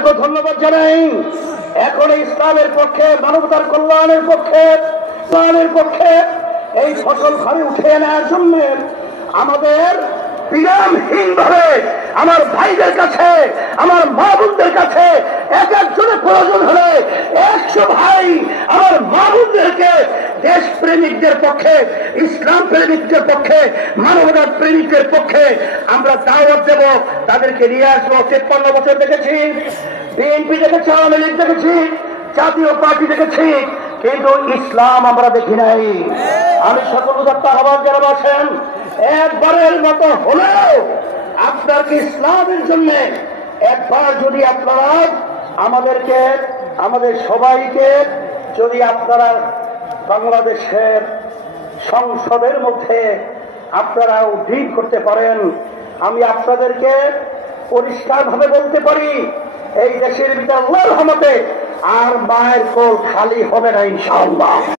ধন্যবাদ জানাই। এখন ইসলামের পক্ষে, মানবতার কল্যাণের পক্ষে এই ফসল ঘরে উঠে নেওয়ার জন্য আমাদের বিরামহীন ভাবে আমার ভাইদের কাছে, আমার মা বোনদের কাছে এক একজনের প্রয়োজন হলে 100 ভাই আমার মা বোনদেরকে দেশ প্রেমিকদের পক্ষে, ইসলাম প্রেমিকদের পক্ষে, মানবতার প্রেমিকদের পক্ষে আমরা দাওয়াত দেব, তাদেরকে নিয়ে আসবো। 53 বছর দেখেছি, বিএনপি দেখেছি, আওয়ামী লীগ দেখেছি, জাতীয় পার্টি দেখেছি, কিন্তু ইসলাম আমরা দেখি নাই। আমি সকল আহ্বান যারা আছেন, একবারের মতো হলেও আপনার কি ইসলামের জন্য একবার যদি আপনারা আমাদেরকে, আমাদের সবাইকে যদি আপনারা বাংলাদেশের সংসদের মধ্যে আপনারা উদ্ধার করতে পারেন, আমি আপনাদেরকে পরিষ্কার ভাবে বলতে পারি এই দেশের ভিতরে আল্লাহর রহমতে আর মায়ের কোল খালি হবে না ইনশাআল্লাহ।